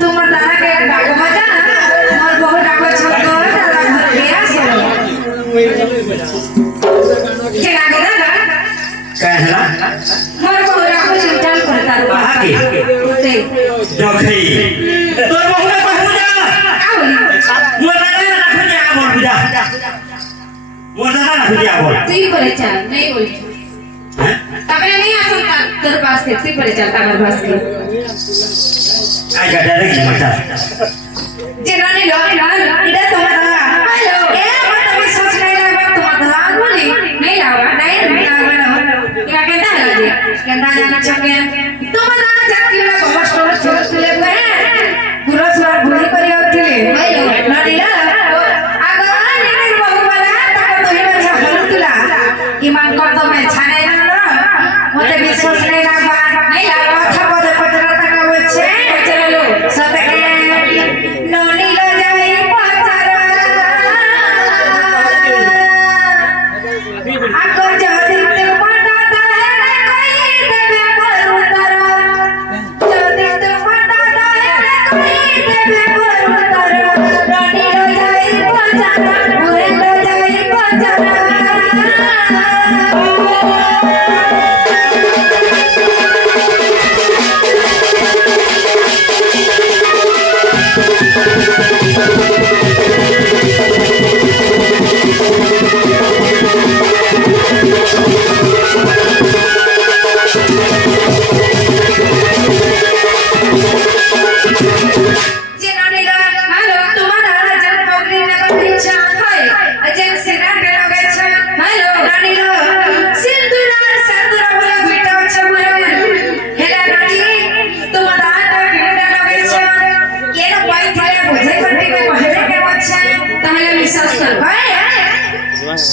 তোমার দাদাকে ডাকো বাজা আমার বহু ডাকো ছোট দাদা ঘর দিয়ে আসো কে ডাকে দাদা कहला मोर बहु डाको चिंतन करता आगे ते जोखई तो बहु का कहू जा मोर दादा रखो जा बोल बुझा मोर दादा रखो जा बोल तू बोले चल नहीं बोल तबे नहीं आ सकता तेरे पास से तू बोले चल तागर पास के आ जा डायरेक्ट मचा जेनानी लो इधर तुम्हारा हेलो ए मत अभी सोच नहीं लगा तुम्हारा दादा बोली नहीं लावा नहीं क्या कहता है जी कहता जाना चाहिए तुम्हारा दादा जाती है बहुत स्टोर छोड़ तुले पे पूरा सुराग भूली करी होती है नानी ला अगर नहीं बहु वाला तब तो ही बच्चा भूल तुला ईमान कर तो मैं छाने ना मुझे विश्वास नहीं लगा नहीं लगा था पता पता तक बच्चे चलो सब नोनी लो जाए पातारा आकर जाती ते पटाता है कोई देवे पर उतारा जाती ते पटाता है कोई देवे पर उतारा नोनी लो जाए पातारा पूरे लो जाए पातारा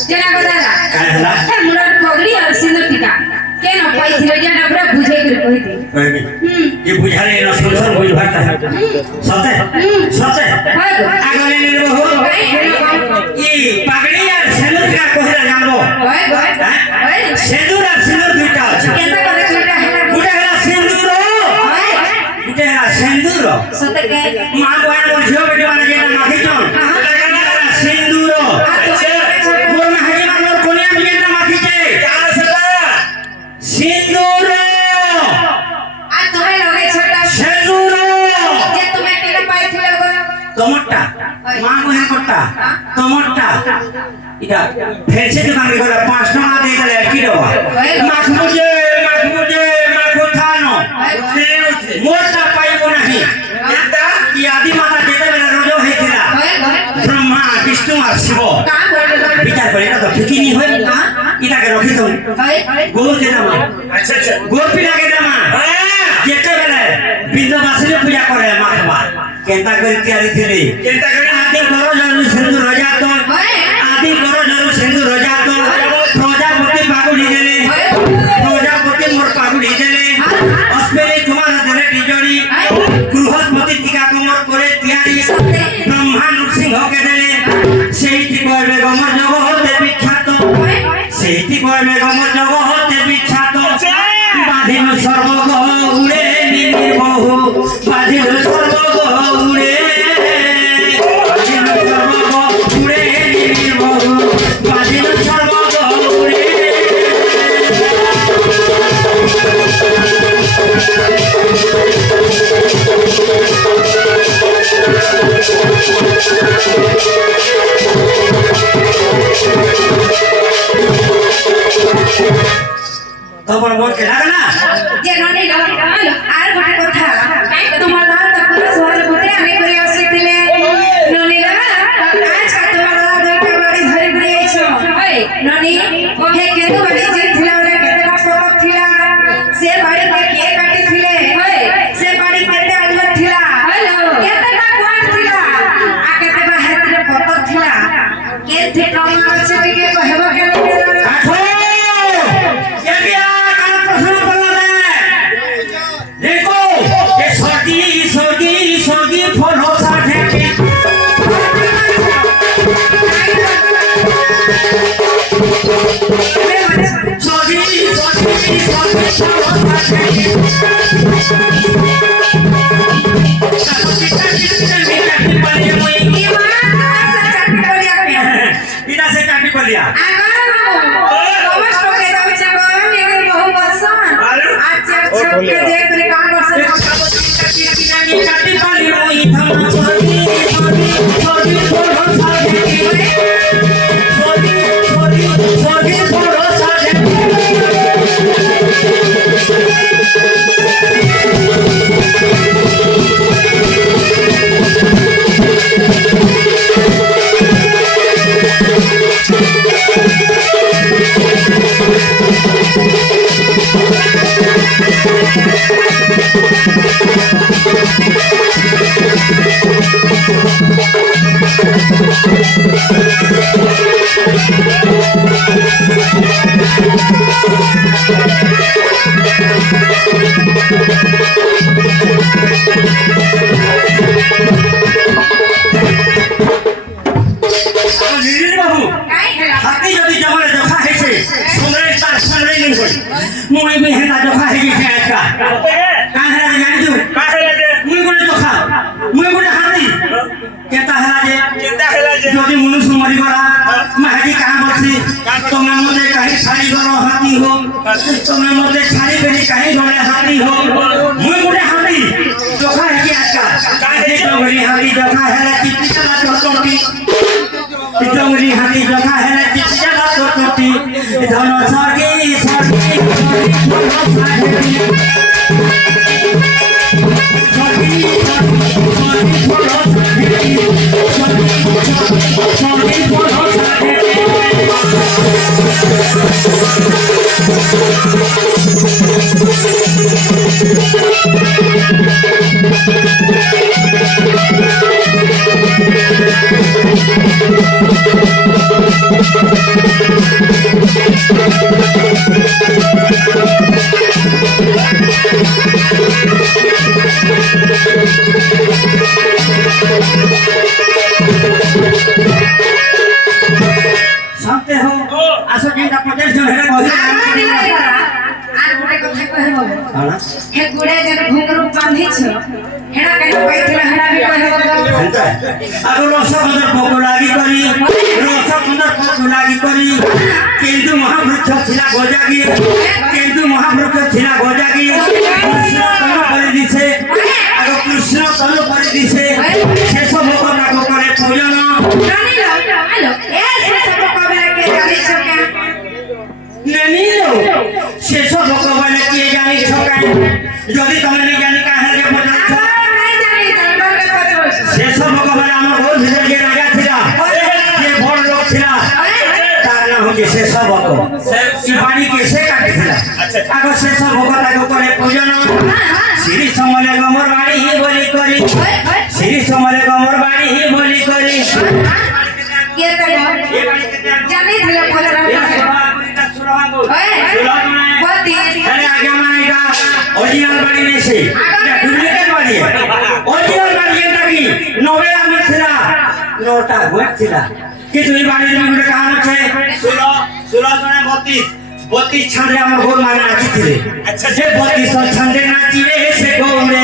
जना बताला कहला ए मुरा पगड़ी और सिंदूर टीका के न पाई थिले जे डबरा बुझे कर कहिते ये बुझारे न सुनसन बुझ भाता सते सते आगले ने बहु ई पगड़ी और सिंदूर का कोहरा जानबो सिंदूर और सिंदूर दुटा আছে केता करे दुटा है दुटा है सिंदूर दुटा है सिंदूर सते के मां बहन और झियो बेटी वाला जे माखी चोन सिंदूर सिंदूर आ तुम्हें लगे छोटा सिंदूर जे तुम्हें केना पाई थिले गो टमाटा मां बहन कोटा टमाटा इदा फेर से दुकान के गला 5 টাকা दे देले की दवा माख मुझे माखो थानो मोटा पाइबो नहीं एता ई आदि माता देते बेला रोजो हेतिला ब्रह्मा विष्णु और शिव काम करे विचार करे तो ठीक नहीं होय इटा के रखी तो गोर के दामा अच्छा गोर पिला के दामा जेते बेले बिंदवासिनी पूजा करे माखबा केंता करे तैयारी थिली केंता करे आदि करो जरूर सिंदूर रजा तो आदि करो जरूर सिंदूर रजा तो प्रजापति पागुली देले प्रजापति मोर पागुली देले अस्मेले तुम्हारा देले डिजरी गृहस्पति टीका कमर करे तैयारी ब्रह्मा नरसिंह के देले सेठी कहबे गमर जगत विख्यात सेठी कहबे गमर जगत विख्यात बाधिन सर्वग उड़े निर्मोह बाधिन सर्वग उड़े बाधिन सर्वग उड़े निर्मोह बाधिन सर्वग उड़े तोपर मोर के लागना जे ननी लो आर गोटे कथा तुम्हार दादा तक पूरा सवाल गोटे आमे करे आसीतिले ननी लो आज का तुम्हार दादा दुईटा बाड़ी धरि भरी आइछो ओए ननी हे केतु बाड़ी जे थिला रे केतेटा पलक थिला से बाड़ी के काटी थिले ओए से बाड़ी केते अलग थिला हेलो केतेटा क्वांट थिला आ केतेटा हेतिरे पतक थिला केते टमा আছে টিকে कहबो के आठो ये बिया का प्रश्न बोलना है देखो ये सोगी फलो साथे सोगी फलो साथे नहीं होई मुई भी है ना जोखा है कि आज का होते है का है जानी तू का है जे मुई कोने जोखा मुई कोने हाथी केता है जे चिंता है जे যদি মনুষ্য মরিগলা মাহাজি কাহা বলছি তোমরা মধ্যে কাহি ছাড়ি গল হাতি হো তোমরা মধ্যে ছাড়ি বেরি কাহি গলে হাতি হো মুই গুড়ে হাতি জোখা হেকি আজকা কাহে ডঙ্গরি হাতি জোখা হেলে চিপিচালা চটটি ডঙ্গরি হাতি জোখা হেলে চিপিচালা চটটি ধন সরকি সরকি সামতে হো আসো কিন্তু 50 জন হেরে বহি আর গোটে কথা কহে বল আনা হে গুড়ে যেন ঘুঙরু বাঁধিছ হেডা কেন কইছিল হেডা বি কহে বল হেনতা আগো রসবন্দর ভোগ লাগি করি রসবন্দর ভোগ লাগি করি কিন্তু মহাবৃক্ষ ছিলা গজাগি কিন্তু মহাবৃক্ষ ছিলা গজাগি কৃষ্ণ তনু করে দিছে আগো কৃষ্ণ তনু করে দিছে শেষ ভোগ তাকো করে পূজন জানিল হ্যালো এ সব কবে কে জানিছ কে নেনিলো শেষ ভোগ বলে কি জানি ছকাই যদি তুমি নি জানি কাহারে পড়াছ নাই জানি দরবার কথা বলছ শেষ ভোগ বলে আমার গোল ভিতরে যে রাজা ছিল যে বড় লোক ছিল তার নাম হচ্ছে শেষ ভোগ সে বাড়ি কেসে কাটিছিল আগো শেষ ভোগ তাকে করে পূজন শ্রী সমলে গমর বাড়ি বলি করি শ্রী সমলে গমর বাড়ি বলি করি কে তো জানি দিল ফজরা বলতি অরিজিনাল বাড়ি নেছে ডুপ্লিকেট বাড়ি অরিজিনাল বাড়ি এটা কি নবে আমার ছিল নটা ঘর ছিল কিন্তু এই বাড়ির মধ্যে কারণ আছে 16 জনে 32 ছাঁদে আমার গোল মানে নাচিছিলে আচ্ছা যে 32 ছাঁদে নাচিলে সে গৌরে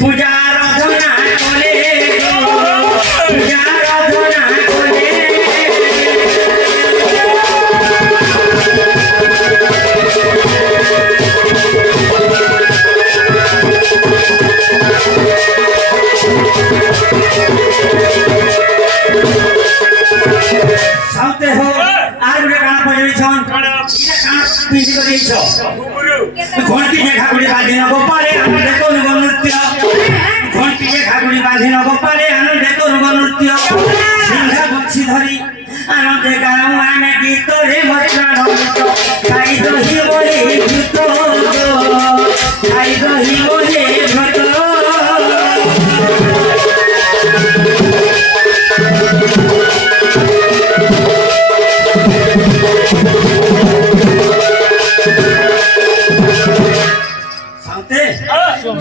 পূজা আরাধনা করে পূজা আরাধনা করে সাউতে হো আর গুড়ে কানা পড়ে ছন এটা কানা পিছি করে দিছ ঘন্টি যে ঘাগুড়ি বাঁধি ন গোপালে আমি দেখো নৃত্য ঘন্টি যে ঘাগুড়ি বাঁধি ন গোপালে আমি দেখো নৃত্য সিংহা বংশী ধরি আনন্দে গাও আমি গীত রে মরে প্রাণ খাই দহি বলি ভূত খাই দহি বলি ভূত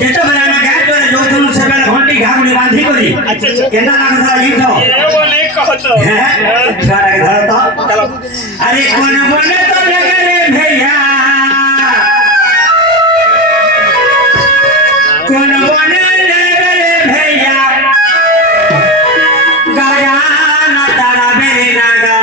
যেটা বেলা না গায় করে যৌতুন সে বেলা ঘন্টি ঘাগুড়ি বাঁধি করি কেনা লাগা গীত বলে কহতো হ্যাঁ ছাড়া ধর তো চলো আরে কোন বনে তো লাগে রে ভैया কোন বনে লাগে রে भैया গায়া না তারা বেরে নাগা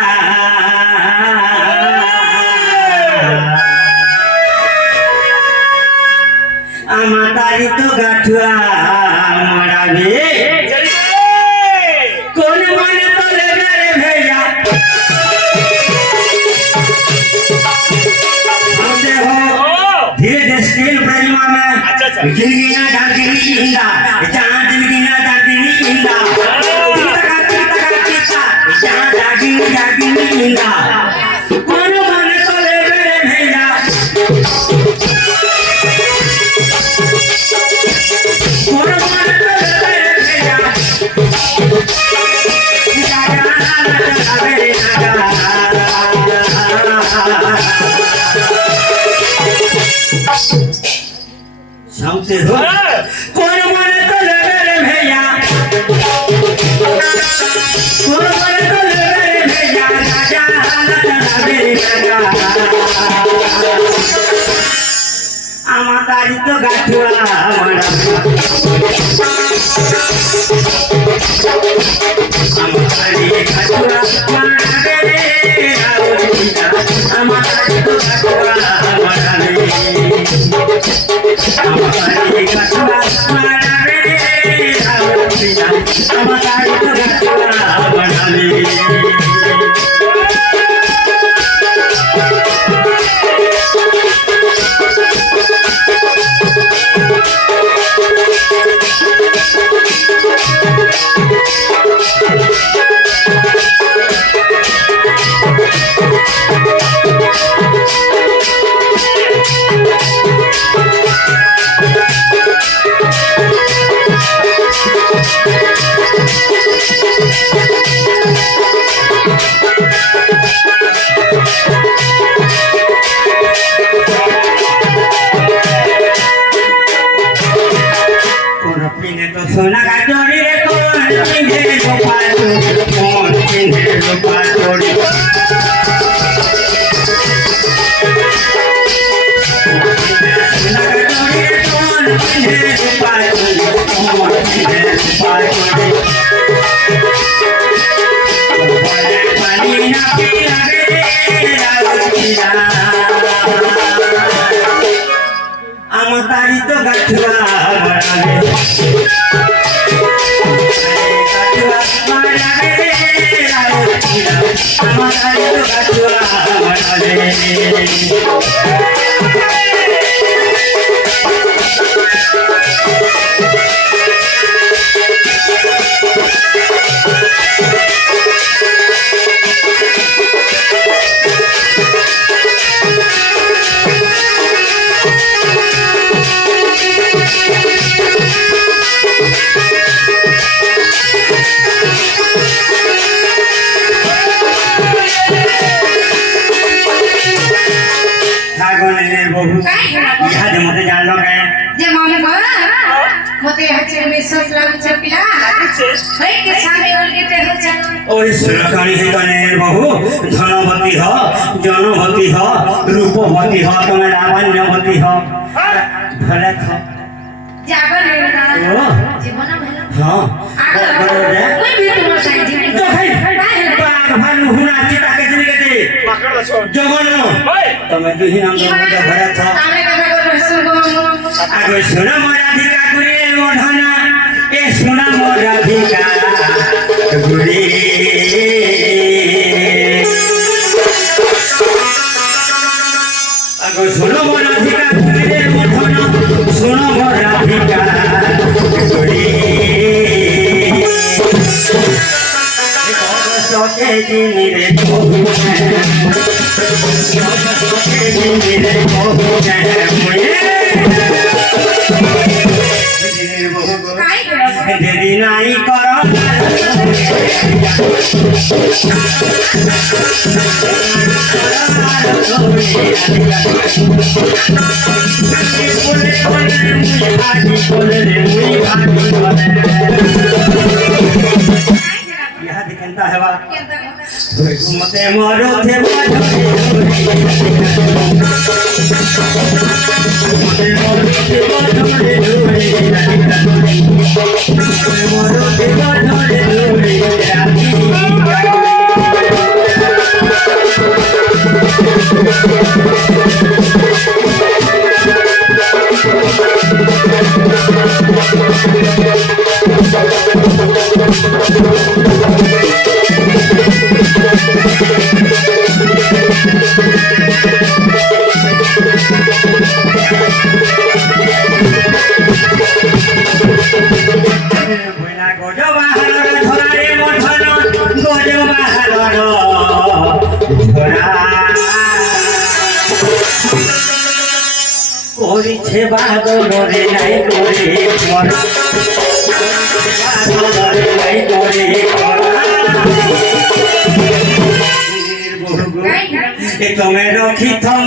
আমাদারি তো গাঠুয়া মরাবে কোন মানে তো লেবে রে भैया सुनते हो धीरे धीरे स्केल प्रेमा में जिंदगी ना डांटिनी इंदा जहां जिंदगी ना डांटिनी इंदा चिता जहां डांटिनी इंदा कोन माने तो लेबे रे भैया कोन माने तो लेबे रे भैया साउते हो कोन माने तो लेबे रे भैया कोन माने तो लेबे रे भैया राजा हालत ना रे राजा तारी तो गाठुआ हमारा हमारी गाठुआ मारे रे हमारी तो गाठुआ हमारा रे हमारी गाठुआ मारे रे हमारी तो गाठुआ हमारा रे सोना का चोरी रे कौन पिंधे रूपा चोरी कौन पिंधे रूपा चोरी सोना का चोरी रे कौन पिंधे रूपा चोरी कौन पिंधे रूपा चोरी पानी ना पिला रे तारी तो गाठुआ हमारा रे गाठुआ हमारा रे हमारा तो गाठुआ हमारा रे इहादे मते जान लगे जे मामे को मते हचे में सोच लागु छ पिला है के सामने अलगे ते हो छ ओई सुरकानी है कने बहु धनवती ह जनवती ह रूपवती ह तमे लावण्यवती ह भले थ जागर है ना ओ जीवन भला हां आगे कोई भी तुम साइड जी तो भाई बाग भानु हुना चिता के दिन के दे पकड़ छो जगन तमे दुही नाम दो भले थ सामने कथा को रसूल को आगो सुना मोराधिका गुरे मोढना ए सुना मोराधिका गुरे आगो सुनो मोराधिका गुरे मोढना सुनो मोराधिका गुरे सोचे जिनी रे बहु सोचे जिनी रे बहु देरी नहीं करो यहाँ दिखता है बात मते मरो थे मते मरो थे করিছে বাদরে নাই করে মরা বাদরে নাই করে এ তুমি রখি থম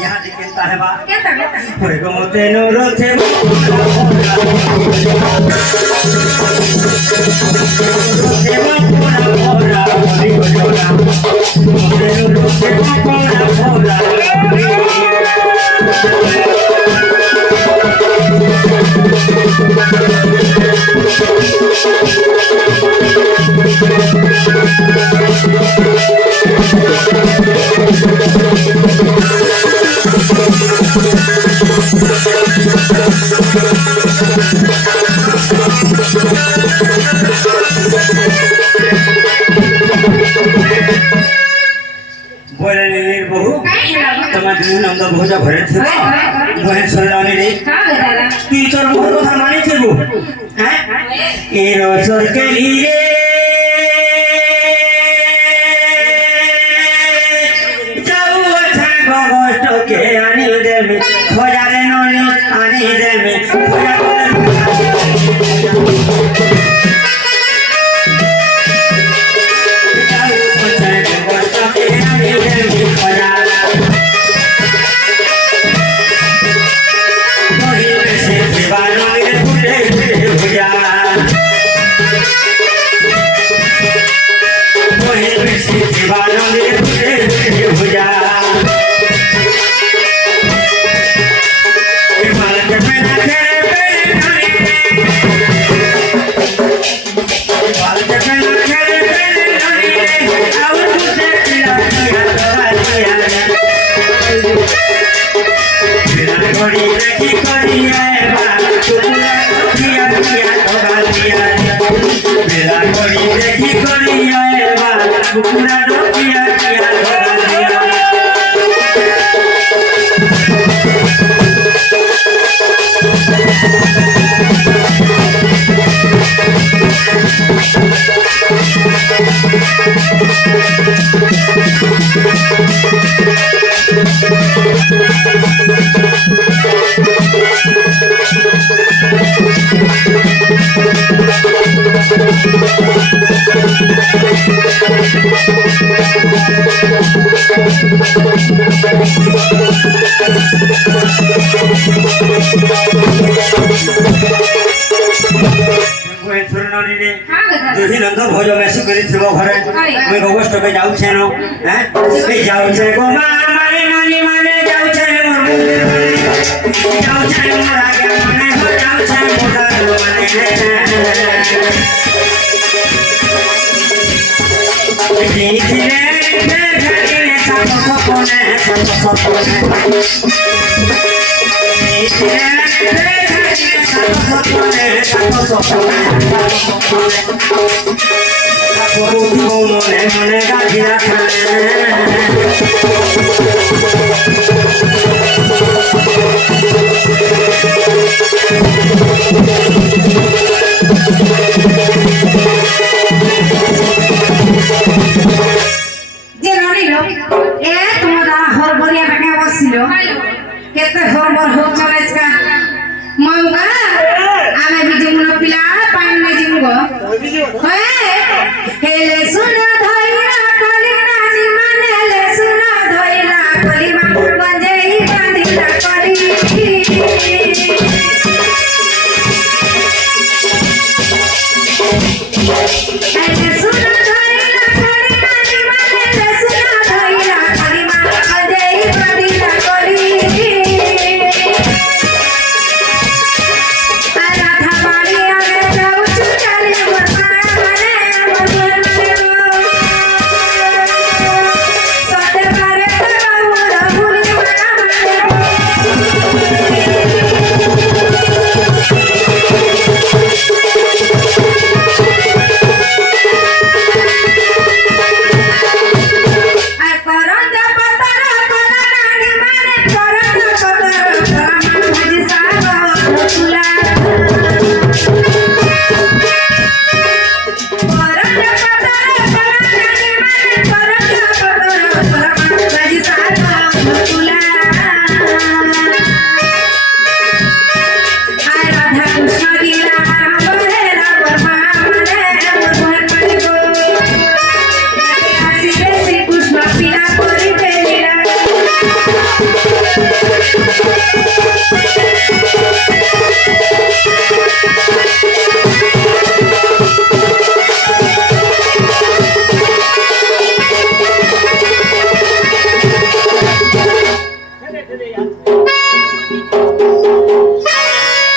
यहाँ दिखता হেবা কেতা হই গো তেনু রথে বলে নিলির বহু তোমার নন্দ ভোজ ঘরে ছিল বহেন সরলানি রে তুই তোর মোর কথা মানি ছিল হ্যাঁ এ রসর কেলি রে যাও ছাগ গষ্টকে আনি দেবে খোজারে ননি আনি দেবে দুই নন্দ ভোজ মেসি করে ছিল ঘরে মুই গষ্টকে যাউছে ন হ্যাঁ এই যাউছে গো মা মানে নানি মানে যাউছে মোর মুখে মানে যাউছে মোর আগে মানে হো যাউছে মোটা মানে দিছিলে ঘাগিনে সাপ সপনে মনে মনে গাছি রাখা যে ননিল এ তোমরা হরবরিয়া বেগে বসছিল কেতে হরবর হোক চলেছকা মঙ্গা আমি বিজুগুলো পিলা পানি জিমগো হেলে সুনা ধাইরা